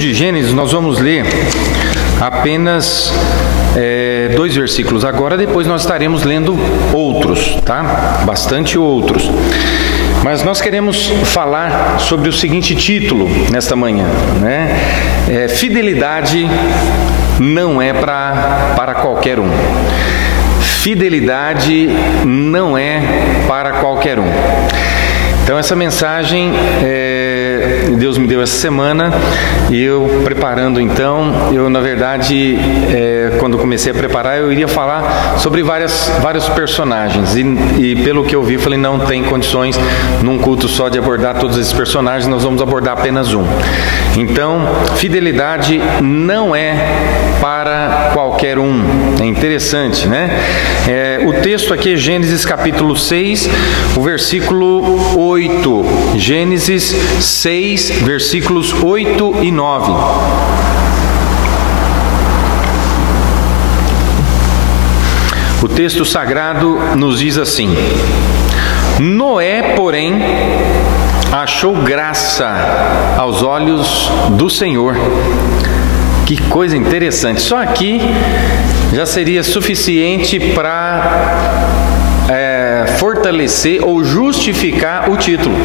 de Gênesis nós vamos ler apenas 2 versículos agora, depois nós estaremos lendo outros, tá? Bastante outros. Mas nós queremos falar sobre o seguinte título nesta manhã, né? Fidelidade não é para qualquer um. Fidelidade não é para qualquer um. Então essa mensagem Deus me deu essa semana e eu preparando então, na verdade quando comecei a preparar eu iria falar sobre vários personagens e pelo que eu vi falei não tem condições num culto só de abordar todos esses personagens, nós vamos abordar apenas um. Então fidelidade não é para qualquer um. É interessante, né? O texto aqui é Gênesis capítulo 6, o versículo 8. Gênesis 6, versículos 8 e 9. O texto sagrado nos diz assim: Noé, porém, achou graça aos olhos do Senhor. Que coisa interessante. Só aqui já seria suficiente para fortalecer ou justificar o título,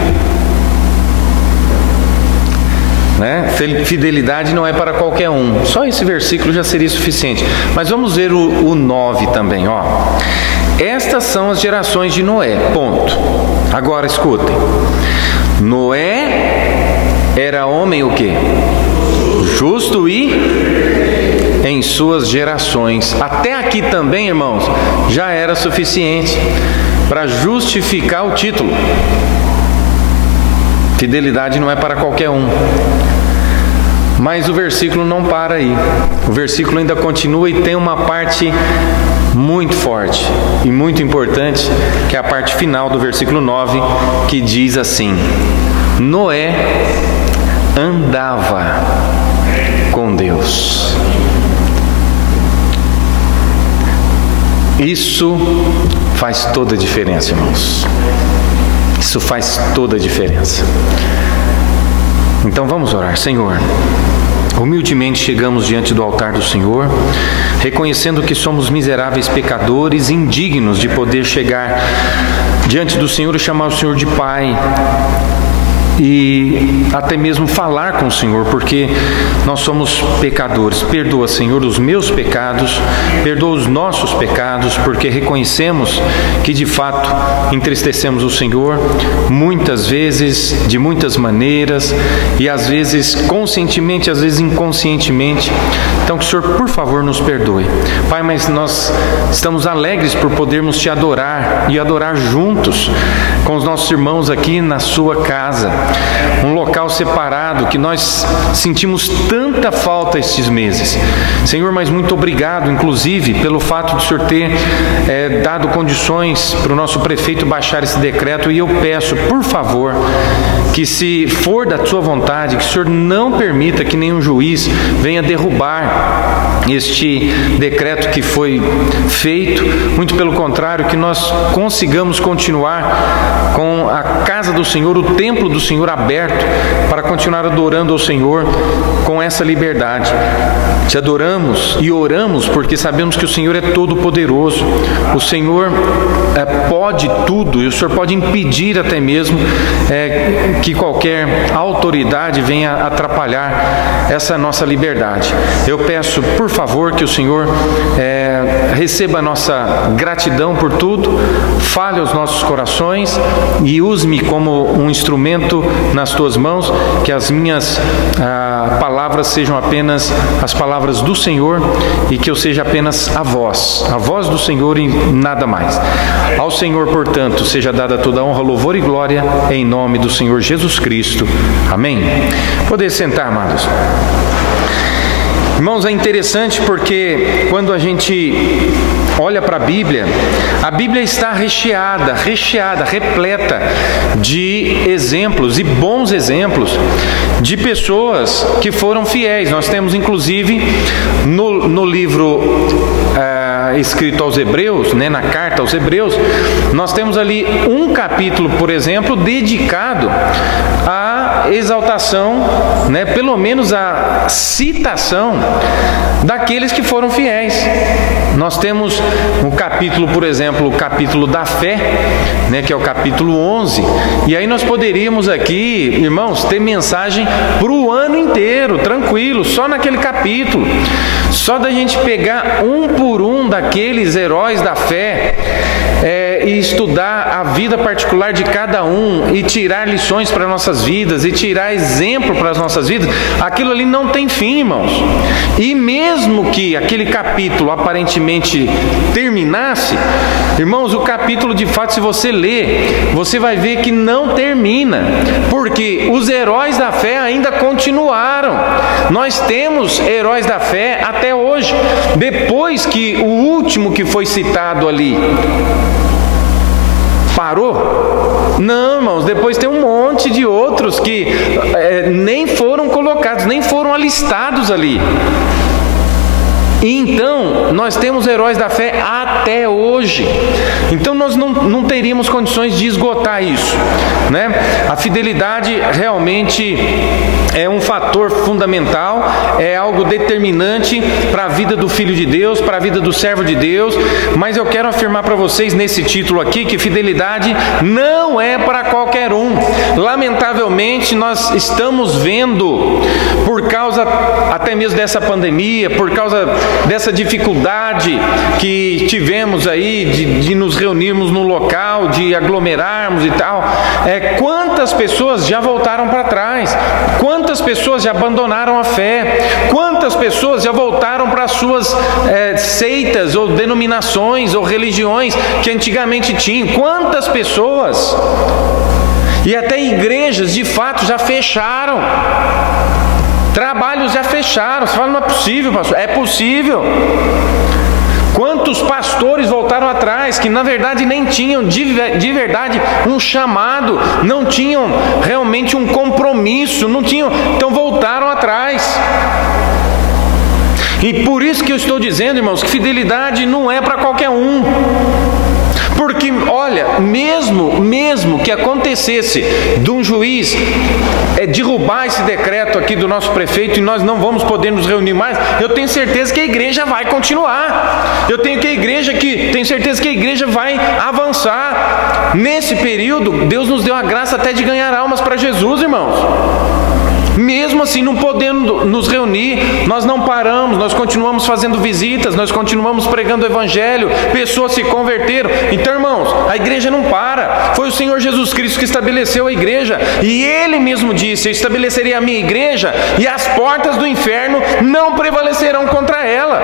né? Fidelidade não é para qualquer um. Só esse versículo já seria suficiente. Mas vamos ver o 9 também, ó. Estas são as gerações de Noé, ponto. Agora escutem. Noé era homem o quê? Justo e em suas gerações. Até aqui também, irmãos, já era suficiente para justificar o título. Fidelidade não é para qualquer um. Mas o versículo não para aí. O versículo ainda continua e tem uma parte muito forte e muito importante, que é a parte final do versículo 9, que diz assim: Noé andava com Deus. Isso faz toda a diferença, irmãos. Isso faz toda a diferença. Então vamos orar. Senhor, humildemente chegamos diante do altar do Senhor, reconhecendo que somos miseráveis pecadores, indignos de poder chegar diante do Senhor e chamar o Senhor de Pai, e até mesmo falar com o Senhor, porque nós somos pecadores. Perdoa, Senhor, os meus pecados, perdoa os nossos pecados, porque reconhecemos que de fato entristecemos o Senhor muitas vezes, de muitas maneiras, e às vezes conscientemente, às vezes inconscientemente. Então que o Senhor, por favor, nos perdoe, Pai. Mas nós estamos alegres por podermos Te adorar e adorar juntos com os nossos irmãos aqui na Sua casa, um local separado que nós sentimos tanta falta estes meses, Senhor. Mas muito obrigado, inclusive, pelo fato de o Senhor ter dado condições para o nosso prefeito baixar esse decreto, e eu peço, por favor, que se for da Sua vontade, que o Senhor não permita que nenhum juiz venha derrubar este decreto que foi feito, muito pelo contrário, que nós consigamos continuar com a casa do Senhor, o templo do Senhor aberto, para continuar adorando ao Senhor com essa liberdade. Te adoramos e oramos porque sabemos que o Senhor é todo poderoso, o Senhor pode tudo, e o Senhor pode impedir até mesmo que qualquer autoridade venha atrapalhar essa nossa liberdade. Eu peço, por favor, que o Senhor receba a nossa gratidão por tudo, fale aos nossos corações e use-me como um instrumento nas Tuas mãos, que as minhas palavras sejam apenas as palavras do Senhor, e que eu seja apenas a voz do Senhor e nada mais. Ao Senhor, portanto, seja dada toda a honra, louvor e glória, em nome do Senhor Jesus Cristo. Amém. Poder sentar, amados. Irmãos, é interessante porque quando a gente olha para a Bíblia está recheada, repleta de exemplos, e bons exemplos, de pessoas que foram fiéis. Nós temos inclusive no livro escrito aos Hebreus, né, na carta aos Hebreus, nós temos ali um capítulo, por exemplo, dedicado à exaltação, né, pelo menos à citação daqueles que foram fiéis. Nós temos um capítulo, por exemplo, o capítulo da fé, né, que é o capítulo 11, e aí nós poderíamos aqui, irmãos, ter mensagem para o ano inteiro, tranquilo, só naquele capítulo, só da gente pegar um por um daqueles heróis da fé, e estudar a vida particular de cada um, e tirar lições para nossas vidas, e tirar exemplo para as nossas vidas. Aquilo ali não tem fim, irmãos. E mesmo que aquele capítulo aparentemente terminasse, irmãos, o capítulo de fato, se você ler, você vai ver que não termina, porque os heróis da fé ainda continuaram. Nós temos heróis da fé até hoje. Depois que o último que foi citado ali parou? Não, irmãos, depois tem um monte de outros que nem foram colocados, nem foram alistados ali. E então, nós temos heróis da fé até hoje. Então, nós não teríamos condições de esgotar isso, né? A fidelidade realmente é um fator fundamental, é algo determinante para a vida do Filho de Deus, para a vida do servo de Deus. Mas eu quero afirmar para vocês nesse título aqui que fidelidade não é para qualquer um. Lamentavelmente, nós estamos vendo, por causa até mesmo dessa pandemia, por causa dessa dificuldade que tivemos aí de nos reunirmos no local, de aglomerarmos e tal, quantas pessoas já voltaram para trás, quantas pessoas já abandonaram a fé, quantas pessoas já voltaram para as suas seitas ou denominações ou religiões que antigamente tinham, quantas pessoas, e até igrejas de fato já fecharam, trabalhos já fecharam. Você fala, não é possível, pastor. É possível. Quantos pastores voltaram atrás, que na verdade nem tinham de verdade um chamado, não tinham realmente um compromisso, não tinham, então voltaram atrás. E por isso que eu estou dizendo, irmãos, que fidelidade não é para qualquer um. Porque, olha, mesmo que acontecesse de um juiz derrubar esse decreto aqui do nosso prefeito e nós não vamos poder nos reunir mais, eu tenho certeza que a igreja vai continuar. Tenho certeza que a igreja vai avançar. Nesse período, Deus nos deu a graça até de ganhar almas para Jesus, irmãos. Mesmo assim, não podendo nos reunir, nós não paramos, nós continuamos fazendo visitas, nós continuamos pregando o evangelho, pessoas se converteram. Então, irmãos, a igreja não para. Foi o Senhor Jesus Cristo que estabeleceu a igreja, e Ele mesmo disse: eu estabelecerei a minha igreja e as portas do inferno não prevalecerão contra ela.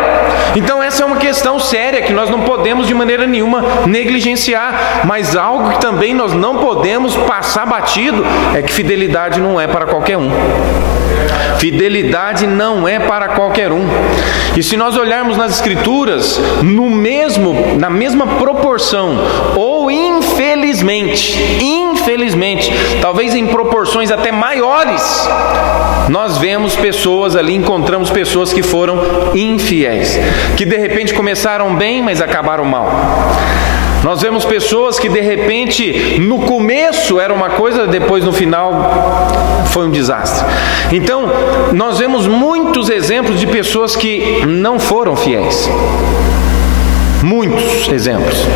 Então essa é uma questão séria que nós não podemos de maneira nenhuma negligenciar, mas algo que também nós não podemos passar batido é que fidelidade não é para qualquer um. Fidelidade não é para qualquer um. E se nós olharmos nas Escrituras, na mesma proporção, ou infelizmente, talvez em proporções até maiores, nós vemos pessoas ali, encontramos pessoas que foram infiéis, que de repente começaram bem, mas acabaram mal. Nós vemos pessoas que de repente no começo era uma coisa, depois no final foi um desastre. Então nós vemos muitos exemplos de pessoas que não foram fiéis. Muitos exemplos.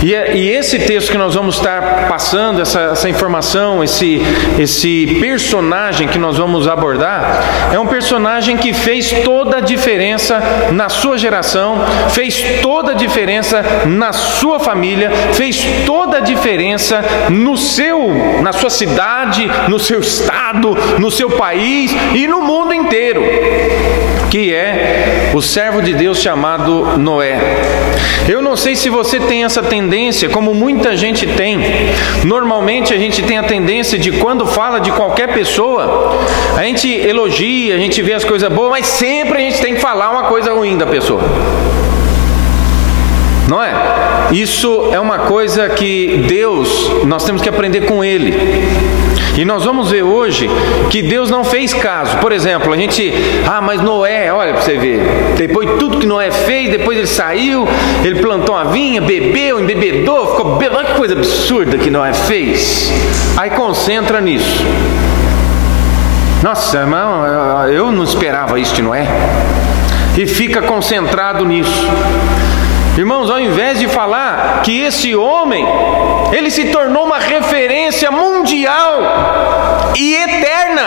E esse texto que nós vamos estar passando, essa informação, esse personagem que nós vamos abordar, é um personagem que fez toda a diferença na sua geração, fez toda a diferença na sua família, fez toda a diferença na sua cidade, no seu estado, no seu país e no mundo inteiro, que é o servo de Deus chamado Noé. Eu não sei se você tem essa tendência, como muita gente tem. Normalmente a gente tem a tendência de, quando fala de qualquer pessoa, a gente elogia, a gente vê as coisas boas, mas sempre a gente tem que falar uma coisa ruim da pessoa. Não é? Isso é uma coisa que Deus, nós temos que aprender com Ele. E nós vamos ver hoje que Deus não fez caso. Por exemplo, a gente, mas Noé, olha para você ver, depois de tudo que Noé fez, depois ele saiu, ele plantou uma vinha, bebeu, embebedou, ficou bebendo, olha que coisa absurda que Noé fez. Aí concentra nisso. Nossa, irmão, eu não esperava isso de Noé. E fica concentrado nisso. Irmãos, ao invés de falar que esse homem, ele se tornou uma referência mundial e eterna.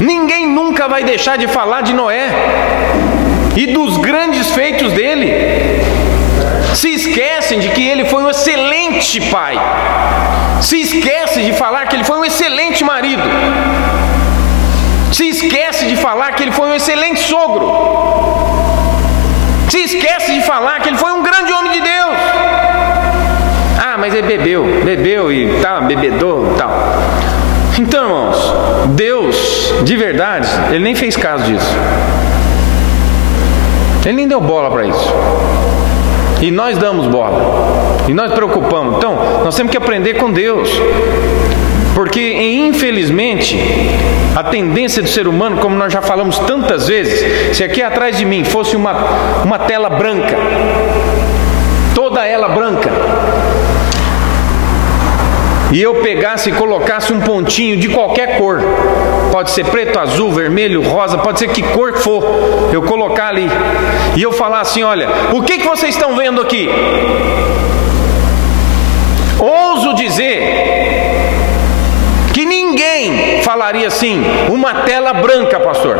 Ninguém nunca vai deixar de falar de Noé e dos grandes feitos dele. Se esquecem de que ele foi um excelente pai. Se esquecem de falar que ele foi um excelente marido. Se esquece de falar que ele foi um excelente sogro. Se esquece de falar que ele foi um grande homem de Deus. Mas ele bebeu e tal, bebedor e tal. Então, irmãos, Deus, de verdade, ele nem fez caso disso. Ele nem deu bola para isso. E nós damos bola. E nós preocupamos. Então, nós temos que aprender com Deus. Porque, infelizmente, a tendência do ser humano, como nós já falamos tantas vezes, se aqui atrás de mim fosse uma tela branca, toda ela branca, e eu pegasse e colocasse um pontinho de qualquer cor, pode ser preto, azul, vermelho, rosa, pode ser que cor for, eu colocar ali, e eu falar assim, olha, o que vocês estão vendo aqui? Ouso dizer que ninguém falaria assim, uma tela branca, pastor.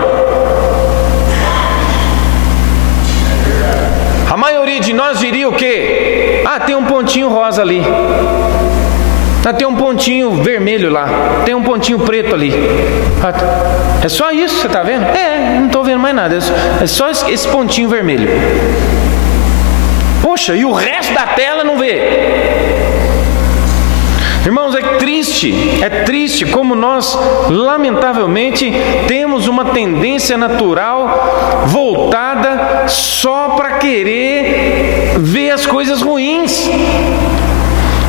A maioria de nós diria o quê? Tem um pontinho rosa ali. Tem um pontinho vermelho lá. Tem um pontinho preto ali. É só isso, você está vendo? Não estou vendo mais nada. É só esse pontinho vermelho. Poxa, e o resto da tela não vê. Irmãos, é triste como nós, lamentavelmente, temos uma tendência natural voltada só para querer ver as coisas ruins.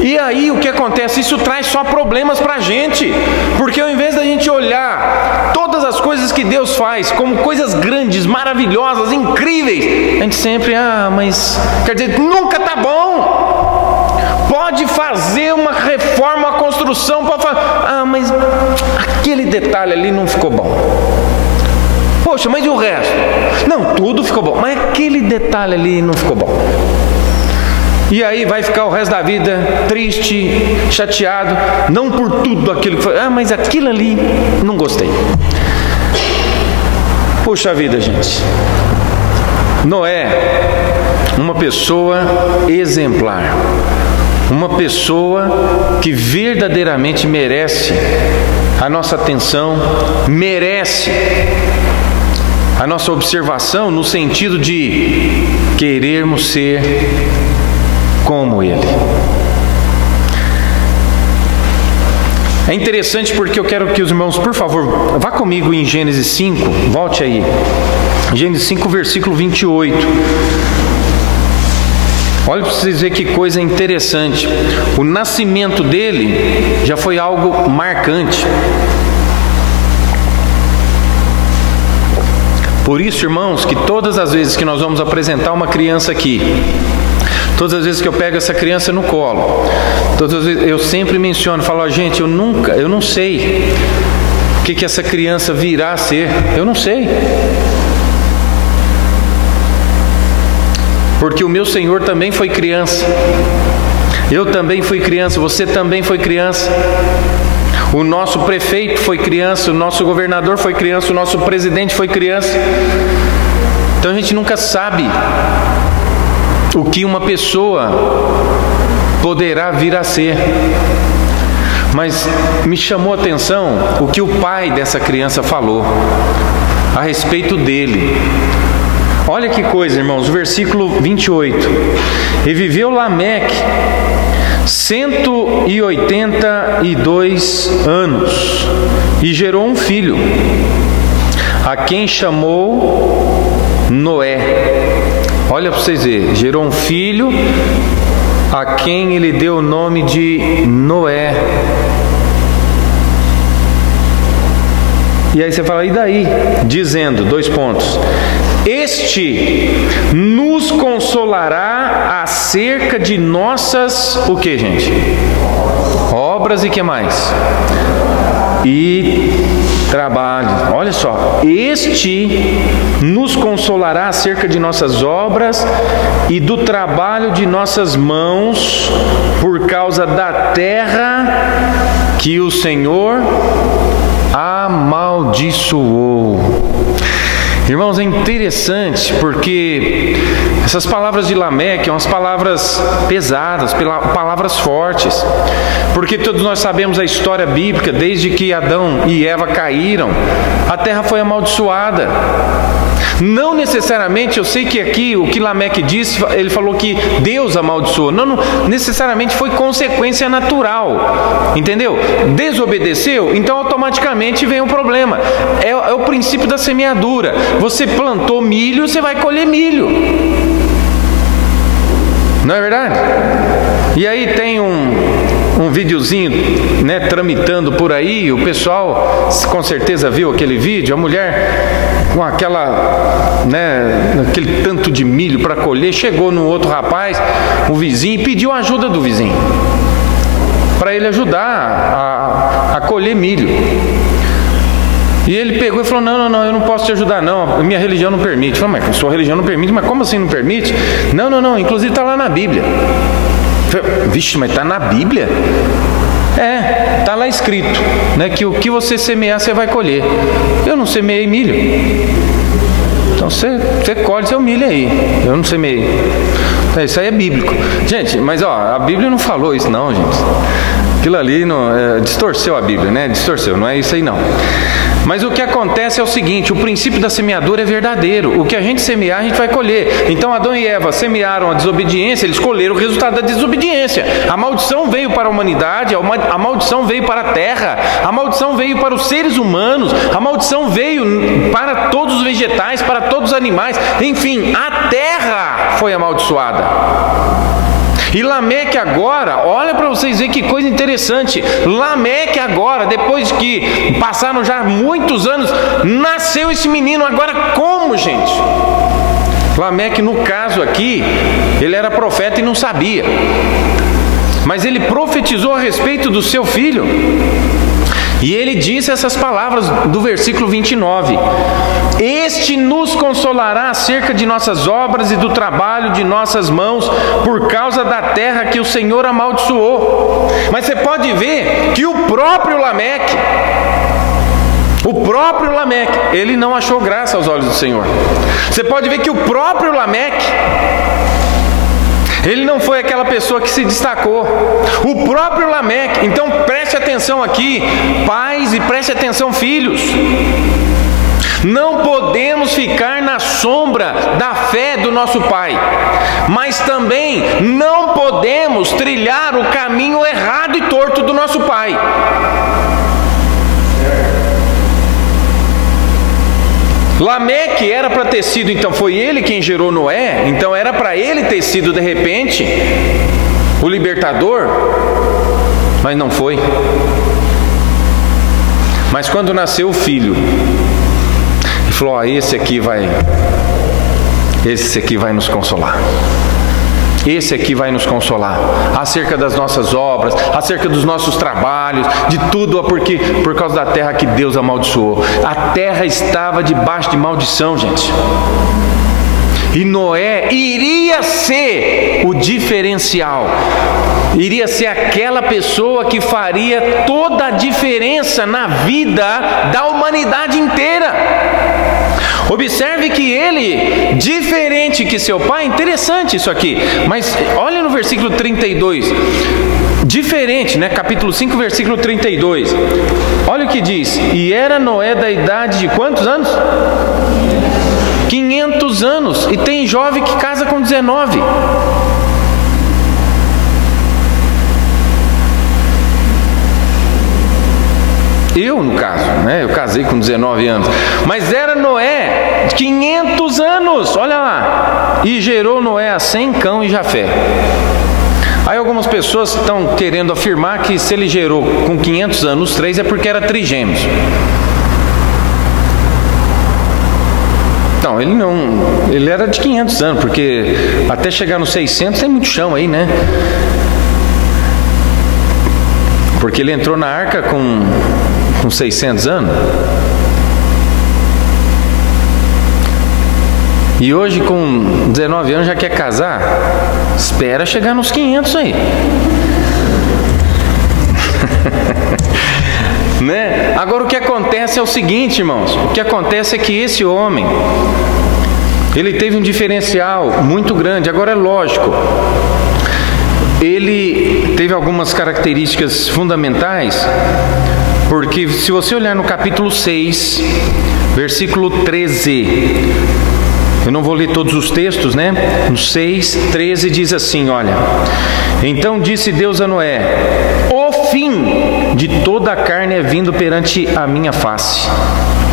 E aí o que acontece? Isso traz só problemas para a gente, porque ao invés da gente olhar todas as coisas que Deus faz como coisas grandes, maravilhosas, incríveis, a gente sempre, mas quer dizer, nunca está bom. Pode fazer uma reforma, uma construção, pode fazer, mas aquele detalhe ali não ficou bom. Poxa, mas e o resto? Não, tudo ficou bom, mas aquele detalhe ali não ficou bom. E aí vai ficar o resto da vida triste, chateado, não por tudo aquilo que foi, mas aquilo ali não gostei. Puxa vida, gente. Noé, uma pessoa exemplar. Uma pessoa que verdadeiramente merece a nossa atenção, merece a nossa observação no sentido de querermos ser como ele. É interessante porque eu quero que os irmãos, por favor, vá comigo em Gênesis 5, volte aí. Gênesis 5, versículo 28. Olha para vocês verem que coisa interessante. O nascimento dele já foi algo marcante. Por isso, irmãos, que todas as vezes que nós vamos apresentar uma criança aqui, todas as vezes que eu pego essa criança no colo, todas as vezes eu sempre menciono, falo, gente, eu não sei o que essa criança virá a ser. Eu não sei. Porque o meu Senhor também foi criança. Eu também fui criança, você também foi criança. O nosso prefeito foi criança, o nosso governador foi criança, o nosso presidente foi criança. Então a gente nunca sabe o que uma pessoa poderá vir a ser. Mas me chamou a atenção o que o pai dessa criança falou a respeito dele. Olha que coisa, irmãos, versículo 28. E viveu Lameque 182 anos e gerou um filho, a quem chamou Noé. Olha para vocês verem, gerou um filho a quem ele deu o nome de Noé. E aí você fala, e daí? Dizendo, 2 pontos. Este nos consolará acerca de nossas, o que, gente? Obras e que mais? E trabalho. Olha só, este nos consolará acerca de nossas obras e do trabalho de nossas mãos, por causa da terra que o Senhor amaldiçoou. Irmãos, é interessante porque essas palavras de Lameque são umas palavras pesadas, palavras fortes, porque todos nós sabemos a história bíblica. Desde que Adão e Eva caíram, a terra foi amaldiçoada. Não necessariamente, eu sei que aqui o que Lameque disse, ele falou que Deus amaldiçoou. Não necessariamente foi consequência natural, entendeu? Desobedeceu, então automaticamente vem um problema. É o princípio da semeadura. Você plantou milho, você vai colher milho. Não é verdade? E aí tem um videozinho, né, tramitando por aí. O pessoal com certeza viu aquele vídeo. A mulher com aquele tanto de milho para colher, chegou no outro rapaz, o vizinho, e pediu a ajuda do vizinho para ele ajudar a colher milho. E ele pegou e falou, não, eu não posso te ajudar não, minha religião não permite. Eu falei, mas sua religião não permite? Mas como assim não permite? Não, inclusive está lá na Bíblia. Eu falei, vixe, mas está na Bíblia? Está lá escrito, né, que o que você semear, você vai colher. Eu não semeei milho, então você colhe seu milho aí. Eu não semeei. Isso aí é bíblico. Gente, mas a Bíblia não falou isso não, gente. Aquilo ali distorceu a Bíblia, né? Distorceu, não é isso aí não. Mas o que acontece é o seguinte, o princípio da semeadura é verdadeiro. O que a gente semear, a gente vai colher. Então Adão e Eva semearam a desobediência, eles colheram o resultado da desobediência. A maldição veio para a humanidade, a maldição veio para a terra, a maldição veio para os seres humanos, a maldição veio para todos os vegetais, para todos os animais. Enfim, a terra foi amaldiçoada. E Lameque agora, olha para vocês verem que coisa interessante. Lameque agora, depois que passaram já muitos anos, nasceu esse menino. Agora como, gente? Lameque, no caso aqui, ele era profeta e não sabia. Mas ele profetizou a respeito do seu filho. E ele disse essas palavras do versículo 29. Este nos consolará acerca de nossas obras e do trabalho de nossas mãos, por causa da terra que o Senhor amaldiçoou. Mas você pode ver que o próprio Lameque, ele não achou graça aos olhos do Senhor. Você pode ver que o próprio Lameque, ele não foi aquela pessoa que se destacou. O próprio Lameque. Então preste atenção aqui, pais, e preste atenção, filhos. Não podemos ficar na sombra da fé do nosso pai, mas também não podemos trilhar o caminho errado e torto do nosso pai. Lameque era para ter sido, então foi ele quem gerou Noé, então era para ele ter sido de repente o libertador, mas não foi. Mas quando nasceu o filho, ele falou, esse aqui vai nos consolar. Esse aqui vai nos consolar acerca das nossas obras, acerca dos nossos trabalhos, de tudo, porque por causa da terra que Deus amaldiçoou. A terra estava debaixo de maldição, gente. E Noé iria ser o diferencial. Iria ser aquela pessoa que faria toda a diferença na vida da humanidade inteira. Observe que ele, diferente que seu pai, interessante isso aqui, mas olha no versículo 32, diferente, né? Capítulo 5, versículo 32, olha o que diz, e era Noé da idade de quantos anos? 500 anos, e tem jovem que casa com 19. Eu, no caso, né? Eu casei com 19 anos. Mas era Noé, 500 anos, olha lá. E gerou Noé a Sem, Cão e Jafé. Aí algumas pessoas estão querendo afirmar que se ele gerou com 500 anos os 3 é porque era trigêmeos. Não, ele não, ele era de 500 anos, porque até chegar nos 600 tem muito chão aí, né? Porque ele entrou na arca com 600 anos. E hoje com 19 anos já quer casar? Espera chegar nos 500 aí. Né? Agora o que acontece é o seguinte, irmãos. O que acontece é que esse homem, ele teve um diferencial muito grande. Agora é lógico, ele teve algumas características fundamentais, porque se você olhar no capítulo 6, versículo 13, eu não vou ler todos os textos, né? No 6, 13 diz assim, olha: então disse Deus a Noé: o fim de toda a carne é vindo perante a minha face,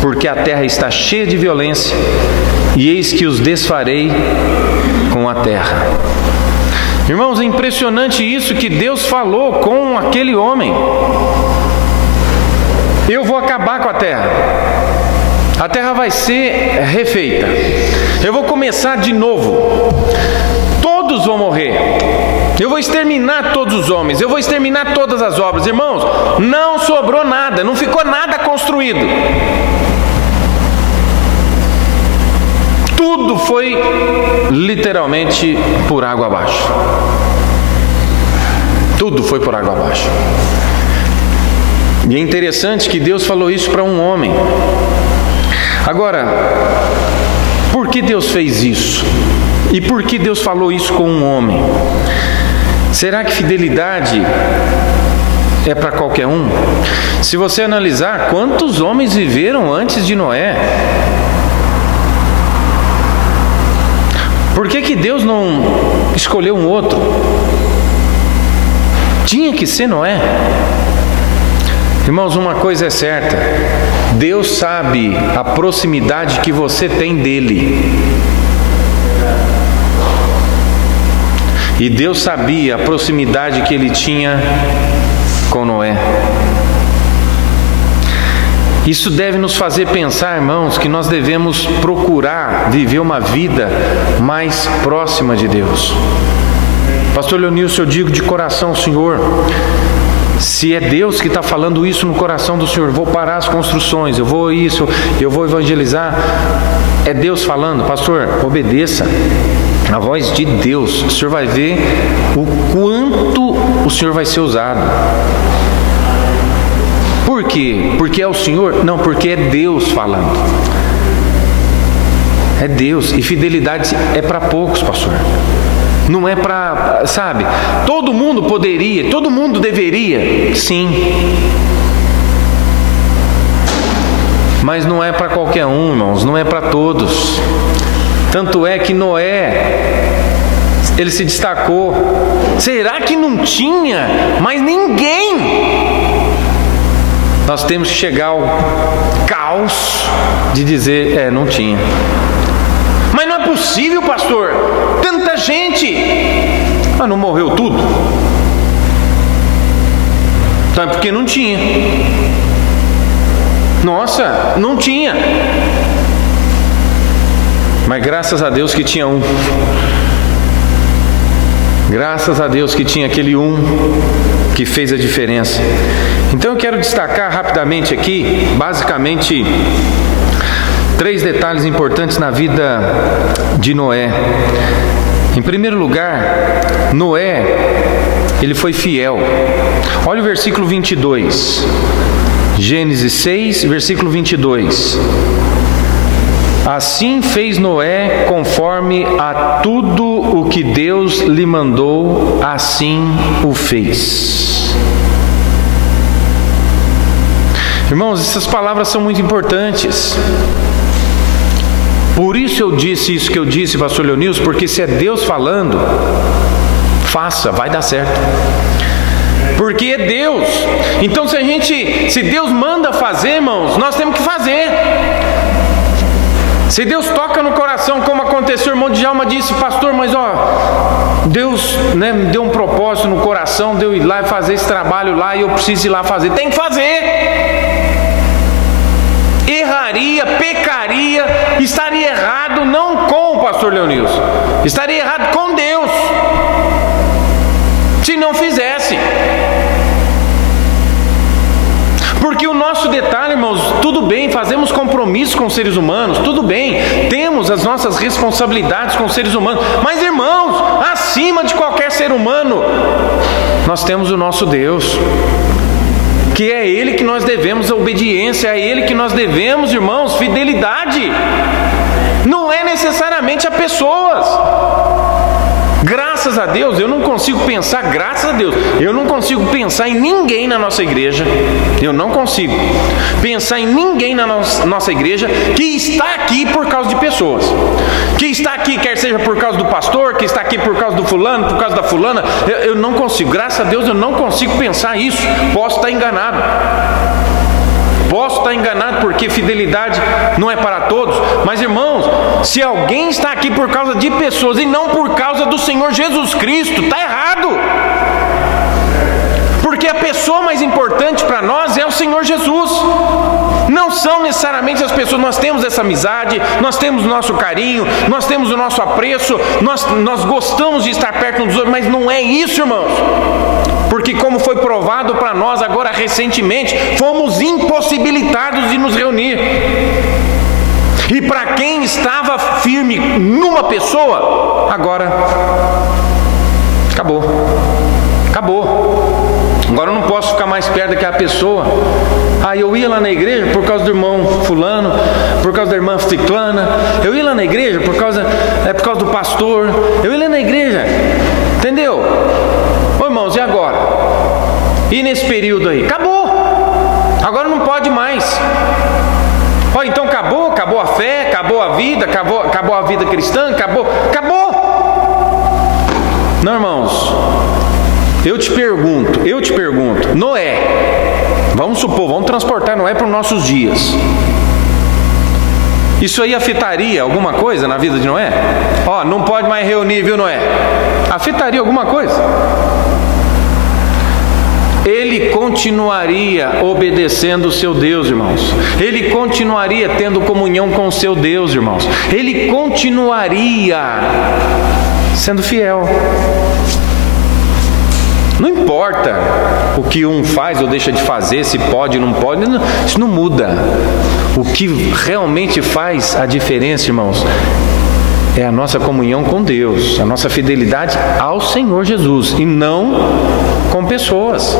porque a terra está cheia de violência, e eis que os desfarei com a terra. Irmãos, é impressionante isso que Deus falou com aquele homem. Eu vou acabar com a terra. A terra vai ser refeita. Eu vou começar de novo. Todos vão morrer. Eu vou exterminar todos os homens. Eu vou exterminar todas as obras. Irmãos, não sobrou nada. Não ficou nada construído. Tudo foi literalmente por água abaixo. Tudo foi por água abaixo. E é interessante que Deus falou isso para um homem. Agora, por que Deus fez isso? E por que Deus falou isso com um homem? Será que fidelidade é para qualquer um? Se você analisar, quantos homens viveram antes de Noé? Por que Deus não escolheu um outro? Tinha que ser Noé. Irmãos, uma coisa é certa: Deus sabe a proximidade que você tem dele. E Deus sabia a proximidade que ele tinha com Noé. Isso deve nos fazer pensar, irmãos, que nós devemos procurar viver uma vida mais próxima de Deus. Pastor Leonilson, eu digo de coração ao Senhor, se é Deus que está falando isso no coração do Senhor, vou parar as construções, eu vou evangelizar, é Deus falando, pastor, obedeça a voz de Deus. O Senhor vai ver o quanto o Senhor vai ser usado. Por quê? Porque é o Senhor? Não, porque é Deus falando. É Deus. E fidelidade é para poucos, pastor. Não é para, sabe? Todo mundo poderia, todo mundo deveria, sim. Mas não é para qualquer um, irmãos, não é para todos. Tanto é que Noé, ele se destacou. Será que não tinha mais ninguém? Nós temos que chegar ao caos de dizer, não tinha. Mas não é possível, pastor, tanta gente. Mas não morreu tudo? Então é porque não tinha. Nossa, não tinha. Mas graças a Deus que tinha um. Graças a Deus que tinha aquele um que fez a diferença. Então eu quero destacar rapidamente aqui, basicamente, 3 detalhes importantes na vida de Noé. Em primeiro lugar, Noé, ele foi fiel. Olha o versículo 22. Gênesis 6, versículo 22. Assim fez Noé conforme a tudo o que Deus lhe mandou, assim o fez. Irmãos, essas palavras são muito importantes. Por isso eu disse isso que eu disse, pastor Leonilson, porque se é Deus falando, faça, vai dar certo. Porque é Deus. Então se Deus manda fazer, irmãos, nós temos que fazer. Se Deus toca no coração, como aconteceu, o irmão Djalma disse, pastor, mas Deus, né, me deu um propósito no coração de eu ir lá e fazer esse trabalho lá, e eu preciso ir lá fazer. Tem que fazer. Erraria, pecaria, estaria errado não com o pastor Leonilson, estaria errado com Deus se não fizesse. Porque o nosso detalhe, irmãos, tudo bem, fazemos compromisso com os seres humanos, tudo bem, temos as nossas responsabilidades com os seres humanos, mas, irmãos, acima de qualquer ser humano, nós temos o nosso Deus, que é Ele que nós devemos a obediência, é Ele que nós devemos, irmãos, fidelidade. Não é necessariamente a pessoas. Graças a Deus, eu não consigo pensar, graças a Deus, eu não consigo pensar em ninguém na nossa igreja, eu não consigo pensar em ninguém na nossa igreja que está aqui por causa de pessoas, que está aqui, quer seja por causa do pastor, que está aqui por causa do fulano, por causa da fulana, eu não consigo, graças a Deus eu não consigo pensar isso. Posso estar enganado, porque fidelidade não é para todos, mas, irmãos, se alguém está aqui por causa de pessoas e não por causa do Senhor Jesus Cristo, está errado, porque a pessoa mais importante para nós é o Senhor Jesus, não são necessariamente as pessoas. Nós temos essa amizade, nós temos o nosso carinho, nós temos o nosso apreço, nós gostamos de estar perto uns dos outros, mas não é isso, irmãos. Porque, como foi provado para nós agora recentemente, fomos impossibilitados de nos reunir. E para quem estava firme numa pessoa, agora acabou. Agora eu não posso ficar mais perto daquela pessoa. Eu ia lá na igreja por causa do irmão fulano, por causa da irmã ciclana. Eu ia lá na igreja por causa do pastor. Eu ia lá na igreja, entendeu? Ô, irmãos, e agora? E nesse período aí? Acabou! Agora não pode mais. Então acabou a fé, acabou a vida, acabou a vida cristã, acabou. Não, irmãos, eu te pergunto, Noé, vamos supor, vamos transportar Noé para os nossos dias. Isso aí afetaria alguma coisa na vida de Noé? Não pode mais reunir, viu, Noé? Afetaria alguma coisa? Ele continuaria obedecendo o seu Deus, irmãos. Ele continuaria tendo comunhão com o seu Deus, irmãos. Ele continuaria sendo fiel. Não importa o que um faz ou deixa de fazer, se pode ou não pode, isso não muda. O que realmente faz a diferença, irmãos, é a nossa comunhão com Deus, a nossa fidelidade ao Senhor Jesus, e não com pessoas.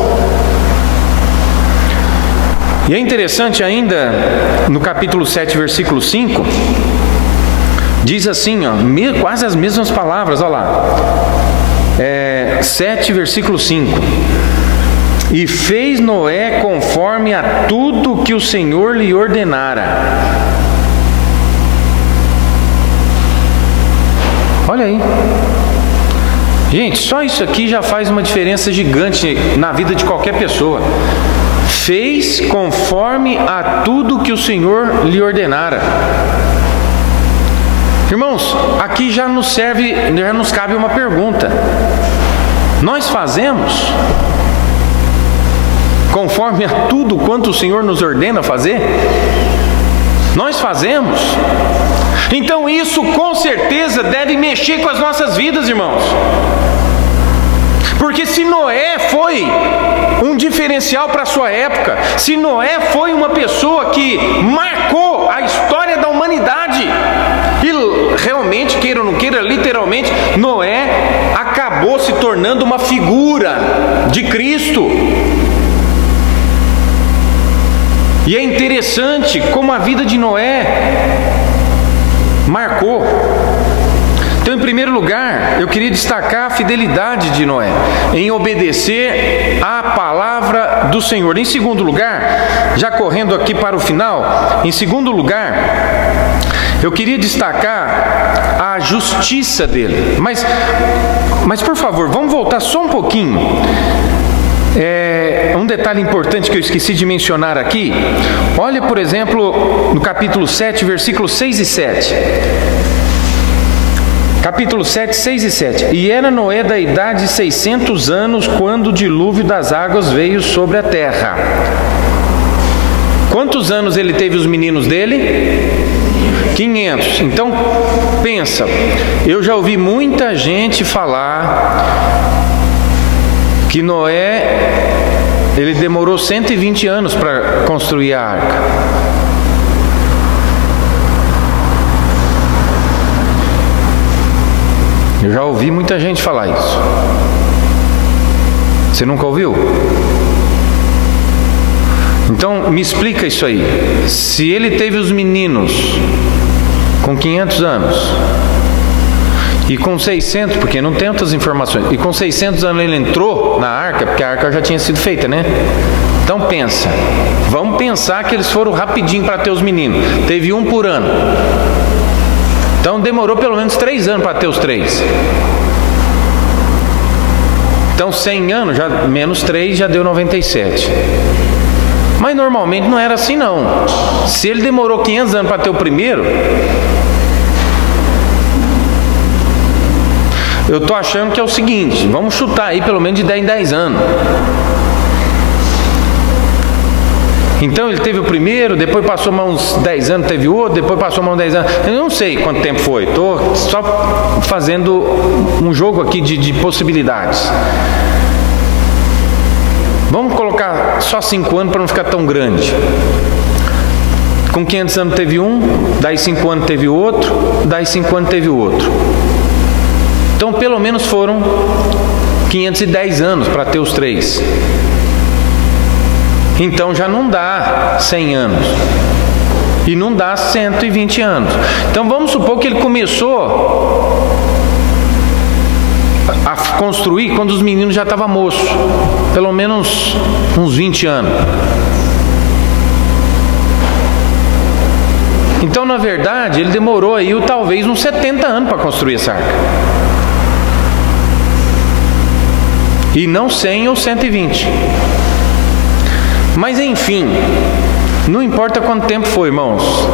E é interessante ainda, no capítulo 7, versículo 5, diz assim, quase as mesmas palavras, olha lá. 7, versículo 5. E fez Noé conforme a tudo que o Senhor lhe ordenara. Olha aí. Gente, só isso aqui já faz uma diferença gigante na vida de qualquer pessoa. Fez conforme a tudo que o Senhor lhe ordenara. Irmãos, aqui já nos cabe uma pergunta. Nós fazemos conforme a tudo quanto o Senhor nos ordena fazer? Nós fazemos? Então isso com certeza deve mexer com as nossas vidas, irmãos. Porque se Noé foi um diferencial para a sua época, se Noé foi uma pessoa que marcou a história da humanidade, e realmente, queira ou não queira, literalmente, Noé acabou se tornando uma figura de Cristo. E é interessante como a vida de Noé marcou. Então, em primeiro lugar, eu queria destacar a fidelidade de Noé em obedecer à palavra do Senhor. Em segundo lugar, já correndo aqui para o final, em segundo lugar, eu queria destacar a justiça dele. Mas por favor, vamos voltar só um pouquinho. Um detalhe importante que eu esqueci de mencionar aqui. Olha, por exemplo, no capítulo 7, versículos 6 e 7. Capítulo 7, 6 e 7. E era Noé da idade de 600 anos quando o dilúvio das águas veio sobre a terra. Quantos anos ele teve os meninos dele? 500. Então, pensa, eu já ouvi muita gente falar que Noé, ele demorou 120 anos para construir a arca. Eu já ouvi muita gente falar isso. Você nunca ouviu? Então, me explica isso aí. Se ele teve os meninos com 500 anos e com 600, porque não tem outras informações, e com 600 anos ele entrou na arca, porque a arca já tinha sido feita, né? Então pensa, vamos pensar que eles foram rapidinho para ter os meninos. Teve um por ano. Então demorou pelo menos 3 anos para ter os 3. Então 100 anos, já, menos 3 já deu 97. Mas normalmente não era assim não. Se ele demorou 500 anos para ter o primeiro, eu estou achando que é o seguinte, vamos chutar aí pelo menos de 10 em 10 anos. Então ele teve o primeiro, depois passou mais uns 10 anos, teve outro, depois passou mais uns 10 anos. Eu não sei quanto tempo foi, estou só fazendo um jogo aqui de possibilidades. Vamos colocar só 5 anos para não ficar tão grande. Com 500 anos teve um, daí 5 anos teve outro, daí 5 anos teve outro. Então pelo menos foram 510 anos para ter os 3. Então já não dá 100 anos. E não dá 120 anos. Então vamos supor que ele começou a construir quando os meninos já estavam moços. Pelo menos uns 20 anos. Então na verdade ele demorou aí talvez uns 70 anos para construir essa arca. E não 100 ou 120. Mas enfim, não importa quanto tempo foi, irmãos.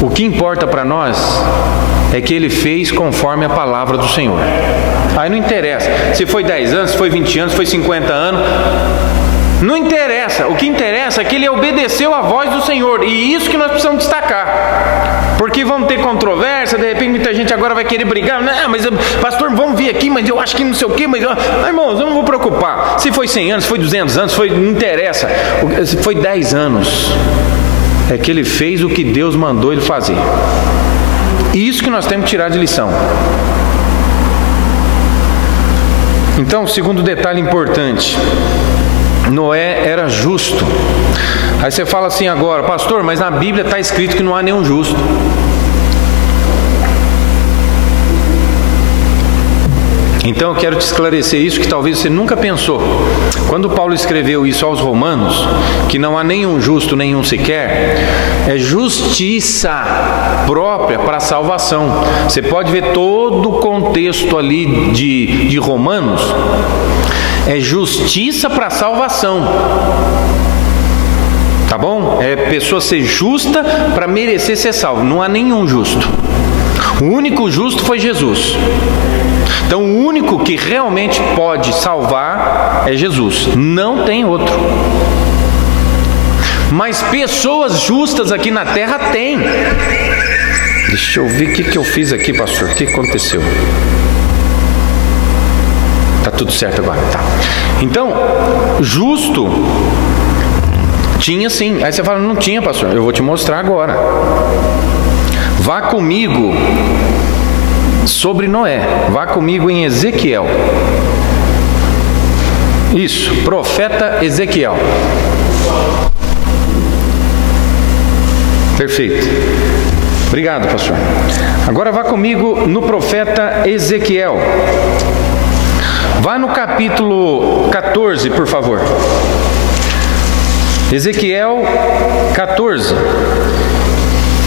O que importa para nós é que ele fez conforme a palavra do Senhor. Aí não interessa se foi 10 anos, se foi 20 anos, se foi 50 anos. Não interessa. O que interessa é que ele obedeceu à voz do Senhor. E isso que nós precisamos destacar. Porque vamos ter controvérsia, de repente muita gente agora vai querer brigar. Não, mas pastor, vamos vir aqui, mas eu acho que não sei o quê. Mas irmãos, eu não vou preocupar. Se foi 100 anos, se foi 200 anos, não interessa. Se foi 10 anos, é que ele fez o que Deus mandou ele fazer. E isso que nós temos que tirar de lição. Então, segundo detalhe importante, Noé era justo. Aí você fala assim agora, pastor, mas na Bíblia está escrito que não há nenhum justo. Então eu quero te esclarecer isso que talvez você nunca pensou. Quando Paulo escreveu isso aos Romanos, que não há nenhum justo, nenhum sequer, é justiça própria para a salvação. Você pode ver todo o contexto ali de Romanos, é justiça para a salvação. Tá bom? É pessoa ser justa para merecer ser salvo. Não há nenhum justo. O único justo foi Jesus. Então o único que realmente pode salvar é Jesus. Não tem outro. Mas pessoas justas aqui na terra tem. Deixa eu ver o que eu fiz aqui, pastor. O que aconteceu? Tá tudo certo agora? Tá. Então, justo tinha sim. Aí você fala, não tinha, pastor. Eu vou te mostrar agora. Vá comigo sobre Noé. Vá comigo em Ezequiel. Isso, profeta Ezequiel. Perfeito. Obrigado, pastor. Agora vá comigo no profeta Ezequiel. Vá no capítulo 14, por favor. Ezequiel 14.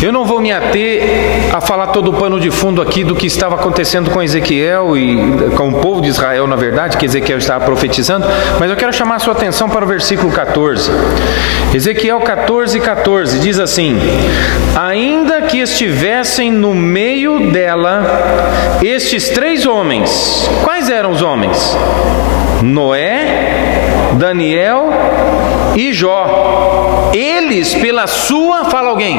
Eu não vou me ater a falar todo o pano de fundo aqui do que estava acontecendo com Ezequiel e com o povo de Israel, na verdade, que Ezequiel estava profetizando, mas eu quero chamar a sua atenção para o versículo 14. Ezequiel 14:14 diz assim: ainda que estivessem no meio dela estes 3 homens. Quais eram os homens? Noé, Daniel e Jó. Eles pela sua... Fala alguém.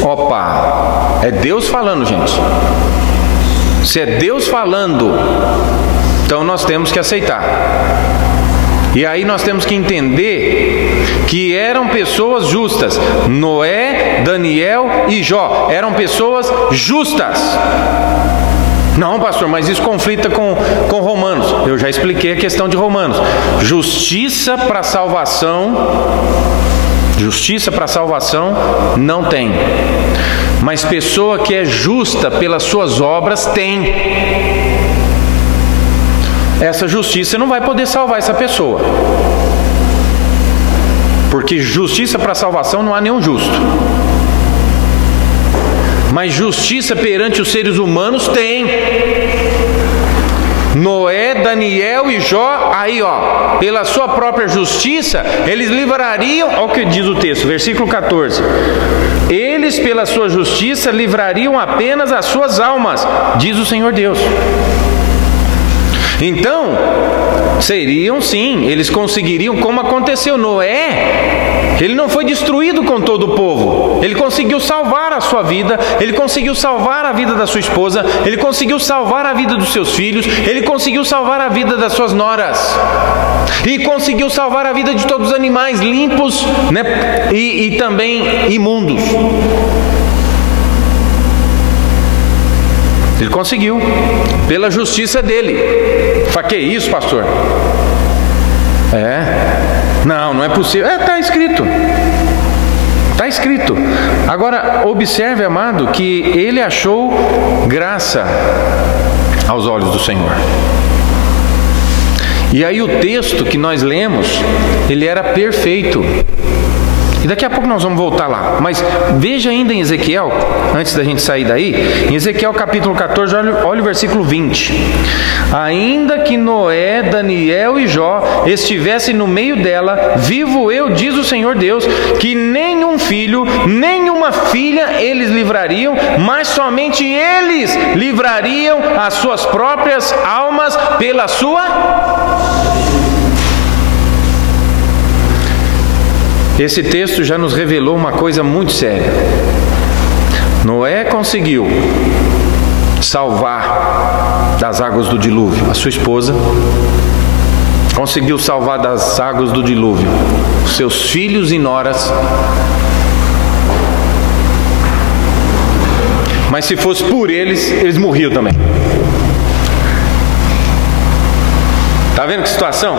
Opa, é Deus falando, gente. Se é Deus falando, então nós temos que aceitar. E aí nós temos que entender que eram pessoas justas. Noé, Daniel e Jó eram pessoas justas. Não, pastor, mas isso conflita com Romanos. Eu já expliquei a questão de Romanos. Justiça para salvação não tem. Mas pessoa que é justa pelas suas obras tem. Essa justiça não vai poder salvar essa pessoa. Porque justiça para salvação não há nenhum justo. Mas justiça perante os seres humanos tem. Noé, Daniel e Jó, aí ó, pela sua própria justiça, eles livrariam, olha o que diz o texto, versículo 14. Eles pela sua justiça livrariam apenas as suas almas, diz o Senhor Deus. Então, seriam sim, eles conseguiriam, como aconteceu. Noé, ele não foi destruído com todo o povo, ele conseguiu salvar a sua vida, ele conseguiu salvar a vida da sua esposa, ele conseguiu salvar a vida dos seus filhos, ele conseguiu salvar a vida das suas noras, e conseguiu salvar a vida de todos os animais limpos, né, e também imundos. Ele conseguiu, pela justiça dele. Fala, que isso, pastor? Não é possível. Está escrito. Está escrito. Agora, observe, amado, que ele achou graça aos olhos do Senhor. E aí o texto que nós lemos, ele era perfeito. E daqui a pouco nós vamos voltar lá. Mas veja ainda em Ezequiel, antes da gente sair daí, em Ezequiel capítulo 14, olha o versículo 20. Ainda que Noé, Daniel e Jó estivessem no meio dela, vivo eu, diz o Senhor Deus, que nenhum filho, nenhuma filha eles livrariam, mas somente eles livrariam as suas próprias almas pela sua... Esse texto já nos revelou uma coisa muito séria. Noé conseguiu salvar das águas do dilúvio a sua esposa, conseguiu salvar das águas do dilúvio os seus filhos e noras, mas se fosse por eles morriam também. Está vendo que situação?